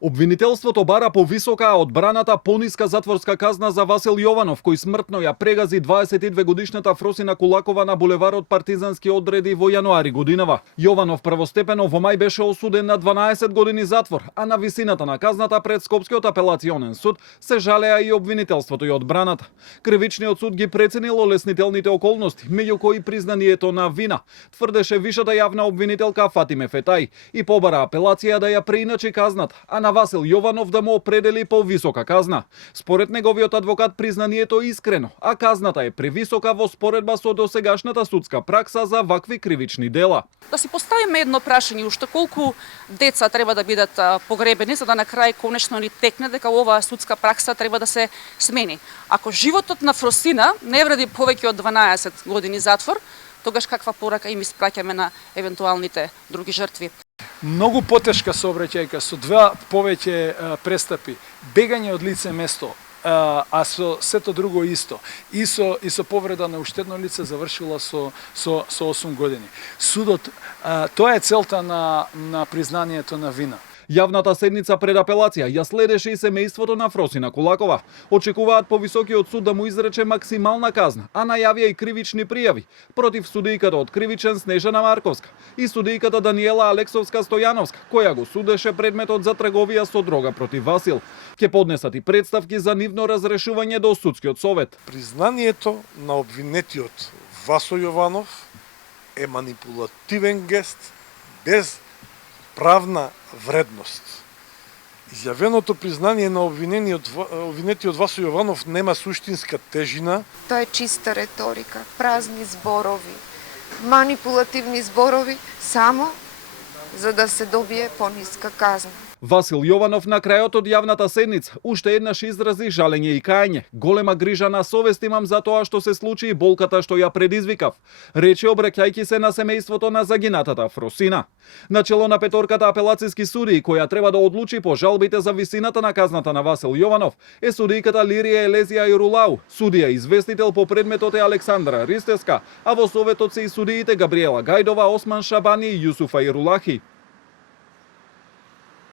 Обвинителството бара повисока, а одбраната пониска затворска казна за Васил Јованов, кој смртно ја прегази 22-годишната Фросина Кулакова на булеварот Партизански одреди во јануари годинава. Јованов првостепено во мај беше осуден на 12 години затвор, а на висината на казната пред Скопскиот апелационен суд се жалеа и обвинителството и одбраната. Кривичниот суд ги преценил олеснителните околности, меѓу кои признанието на вина, тврдеше вишата јавна обвинителка Фатиме Фетај и побара апелација да ја преиначи казната, а на Васил Јованов да му определи повисока казна. Според неговиот адвокат признанието е искрено, а казната е превисока во споредба со досегашната судска пракса за вакви кривични дела. Да си поставиме едно прашање, уште колку деца треба да бидат погребени, за да на крај конечно ни текне дека оваа судска пракса треба да се смени. Ако животот на Фросина не вреди повеќе од 12 години затвор, тогаш каква порака им испраќаме на евентуалните други жртви? Многу потешка сообраќајка со два повеќе престапи, бегање од лице место, а со сето друго исто. И со повреда на уштедно лице завршила со 8 години. Судот, тоа е целта на признанието на вина. Јавната седница пред апелација ја следеше и семејството на Фросина Кулакова. Очекуваат повисокиот суд да му изрече максимална казна, а најавија и кривични пријави против судијката од Кривичен Снежана Марковска и судијката Даниела Алексовска Стојановска, која го судеше предметот за трговија со дрога против Васил. Ќе поднесат и представки за нивно разрешување до судскиот совет. Признанието на обвинетиот Васо Јованов е манипулативен гест без правна вредност. Изјавеното признание на обвинетиот Васо Јованов нема суштинска тежина. Тоа е чиста реторика, празни зборови, манипулативни зборови, само за да се добие пониска казна. Васил Јованов на крајот од јавната седница уште еднаш изрази жалење и кајање. Голема грижа на совест имам за тоа што се случи и болката што ја предизвикав, рече обраќајќи се на семејството на загинатата Фросина. Начело на петорката апелацијски судии која треба да одлучи по жалбите за висината на казната на Васил Јованов е судијката Лирија Елезија Ирулау, судија известител по предметот е Александра Ристеска, а во советот се и судиите Габриела Гајдова, Осман Шабани и Јусуфа Ирулахи.